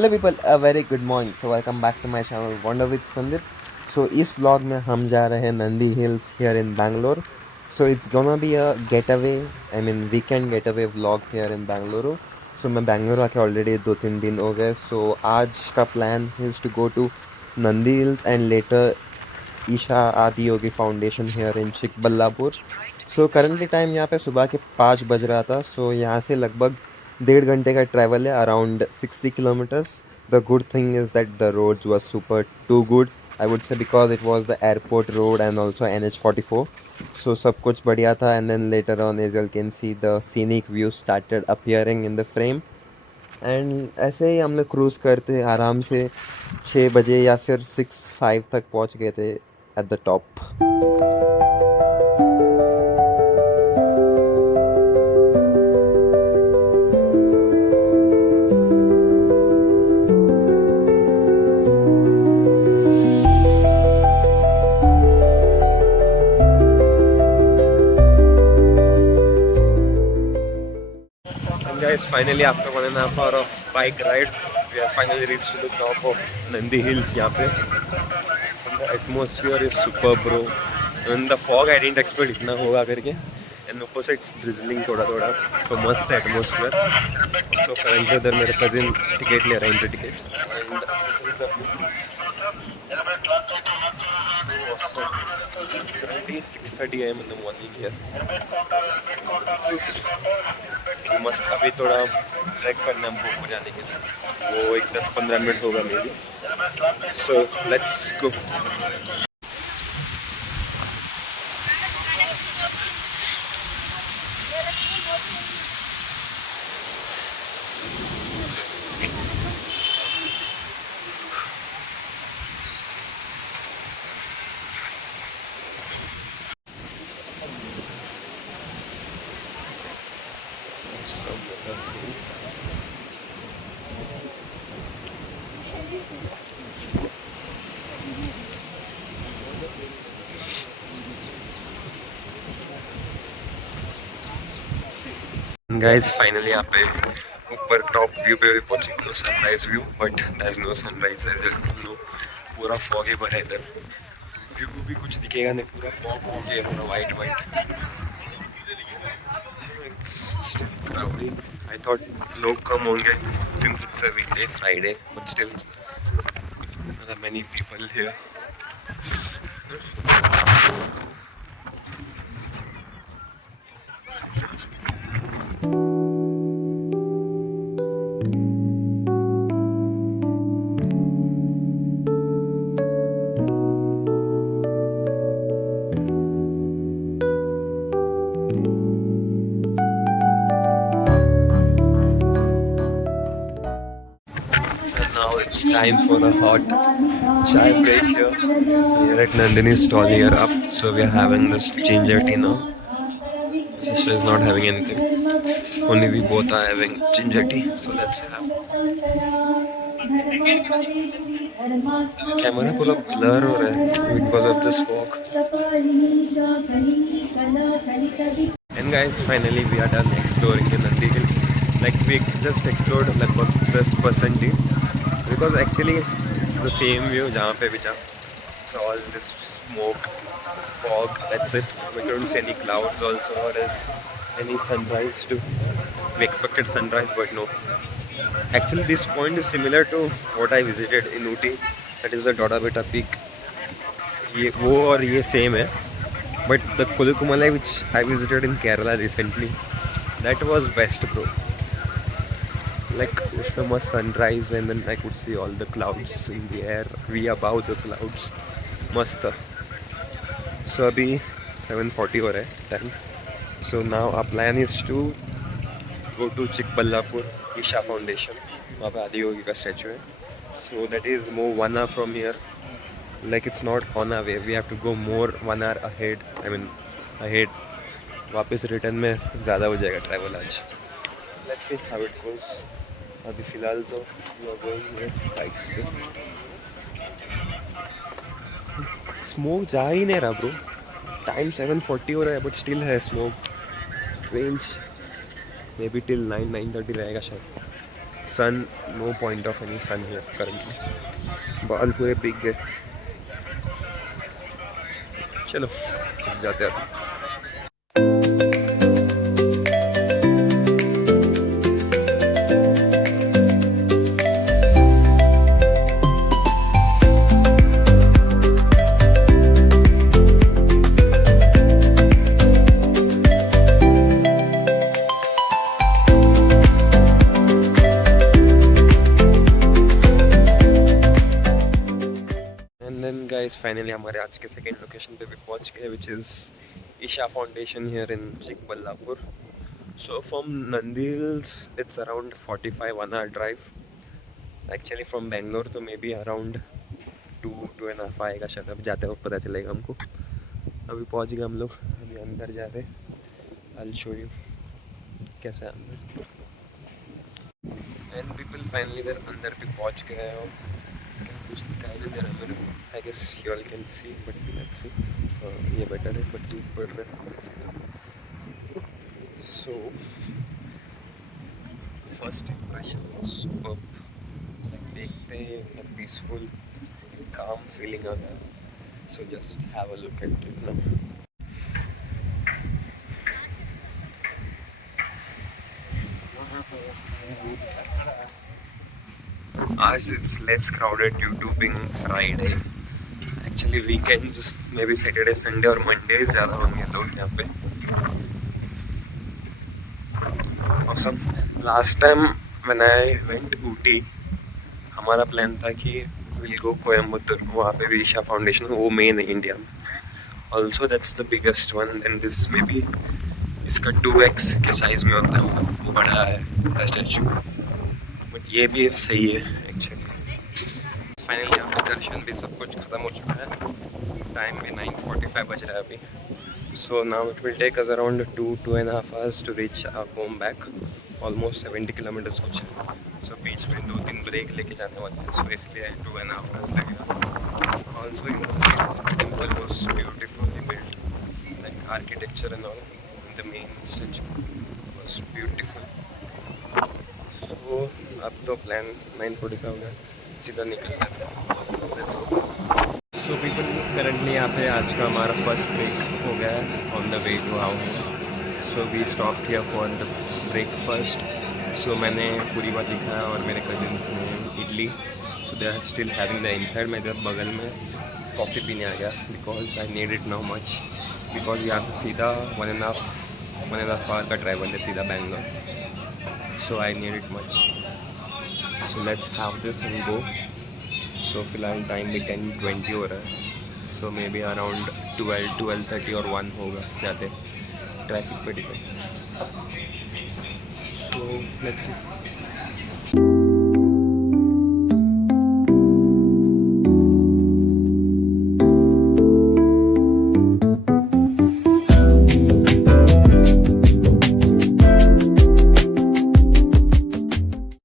Hello people, a very good morning. So welcome back to my channel wonder with Sandeep. So इस vlog में हम जा रहे हैं Nandi hills here in Bangalore. So it's gonna be a get away, I mean weekend get away vlog here in Bengaluru. So मैं बेंगलुरु आके ऑलरेडी 2-3 दिन हो गए। सो आज का plan is to go to Nandi hills and later Isha Adi Yogi foundation here in Chikballapur. So currently time यहाँ पे सुबह के 5 बज रहा था। सो यहाँ से लगभग 1.5 घंटे का ट्रैवल है, around 60 kilometres. The good thing is that the roads was super too good, I would say, because it was the airport road and also NH44. So सब कुछ बढ़िया था, and then later on as you can see the scenic view started appearing in the frame. And ऐसे ही हम लोग क्रूज़ करते आराम से 6 बजे या फिर 6:05 तक पहुंच गए थे at the top. And guys, finally after 1.5 hour of bike ride, we have finally reached to the top of Nandi Hills यहाँ पे। And the atmosphere is super bro. And the fog I didn't expect इतना होगा करके। And ऊपर से it's drizzling थोड़ा थोड़ा, तो मस्त है atmosphere. So currently उधर मेरे cousin टिकट ले रहा है, entry ticket. And this is the view. So awesome. It's currently 6:30 a.m. in the morning here. मस्त अभी थोड़ा ट्रैक करना हमको ऊपर जाने के लिए, वो एक 10-15 मिनट होगा may be. So let's go. Guys finally यहाँ पे ऊपर टॉप व्यू पे भी पहुंचे, तो sunrise view, but there is no sunrise as no, पूरा फॉग ही भरा है इधर। व्यू भी कुछ दिखेगा नहीं, पूरा फॉग हो गया, पूरा white white. It's still crowdy. I thought लोग कम होंगे since it's a weekday Friday, but still there are many people here. Now it's time for a hot chai break here at Nandini's stall here up. So we are having this ginger tea now. Sister is not having anything. Only we both are having ginger tea. So let's have. Camera पूरा blur हो रहा है because of this fog. And guys, finally we are done exploring the Nandi Hills. Like we just explored लगभग 10% ही, because actually it's the same view जहाँ पे भी जा. It's all this smoke, fog, that's it. We couldn't see any clouds also or else any sunrise too. We expected sunrise but no. Actually this point is similar to what I visited in Ooty, that is the Dodabetta peak. ये वो और ये same है, but the Kulukumalai which I visited in Kerala recently, that was best bro. Like उसमें मस्त sunrise and then I could see all the clouds in the air, we above the clouds, मस्त. So अभी 7:40 हो रहा है time. So now our plan is to go to Chikballapur Isha Foundation. वहाँ पे आदि योगी का स्टैचू है. So that is more 1 hour from here. Like it's not on our way, we have to go more 1 hour ahead. I mean ahead. वापस रिटर्न में ज़्यादा हो जाएगा ट्रैवल आज. Let's see how it goes. अभी फ़िलहाल तो we are going with bikes पे. स्मोक जा ही नहीं रहा ब्रो. टाइम 7:40 हो रहा है बट स्टिल है smoke. Strange. Maybe till 9-9:30 रहेगा शायद. Sun, no point of any sun here currently, बाल पूरे भीग गए। चलो जाते हैं। एंड देन गाइस फाइनली हमारे आज के सेकेंड लोकेशन पे भी पहुंच गए, which is Isha foundation here in Chikballapur. So from Nandi hills it's around 45 1 hour drive. Actually from Bangalore तो मे बी अराउंड 2-2.5 आएगा शायद, अब जाते वक्त पता चलेगा हमको। अभी पहुंच गए हम लोग, अभी अंदर जा रहे। आई विल शो यू कैसा है अंदर। एंड पीपल फाइनली इधर अंदर भी पहुंच गए हैं। और कुछ दिखाई नहीं दे रहा मेरे को, I guess you all can see but let's see. ये बेटर है बट धूप पड़ रहा है सीधा। सो फर्स्ट इम्प्रेशन सुपर्ब, देखते हैं पीसफुल काम फीलिंग आ रहा है। So just have a look at it now. आज it's less crowded due to being Friday. Actually weekends में भी सैटरडे संडे और मंडे ज़्यादा होंगे लोग यहाँ पे। Awesome. Last time when I went Ooty, हमारा प्लान था कि विल गो कोयम्बतूर, वहाँ पे भी ईशा फाउंडेशन, वो मेन है इंडिया में। Also that's the biggest one, and this may be इसका 2x के साइज़ में होता है, वो बड़ा है स्टैचू, बट ये भी सही है एक्चुअली। फाइनली यहाँ पे दर्शन भी सब कुछ ख़त्म हो चुका है। टाइम भी 9:45 बज रहा है अभी। So now it will take us around 2-2.5 hours to reach home back. Almost 70 kilometres कुछ है। सो बीच में 2-3 ब्रेक लेके जाने वाले हैं, सो इसलिए 2.5 hours लगेगा। Also inside temple was beautifully built, like architecture and all, the main statue was beautiful. So अब तो प्लान 9:45 हो गया, सीधा निकल जाते हैं। सो पीपल करंटली यहाँ पे आज का हमारा फर्स्ट ब्रेक हो गया है on the way to house. So we stop here for the breakfast. So मैंने पूरी भाजी खाया और मेरे कजिन्स ने idli. So they are still having the inside. मैं इधर बगल में कॉफ़ी पीने आ गया because I need it now much, because यहाँ से सीधा 1.5 hour का ट्रैवल है सीधा Bangalore. So I need it much. So let's have this and go. सो फिलहाल टाइम भी 10:20 हो रहा है। सो मे बी अराउंड 12:30 और 1 होगा जाते, ट्रैफिक पे डिपेंड। So let's see.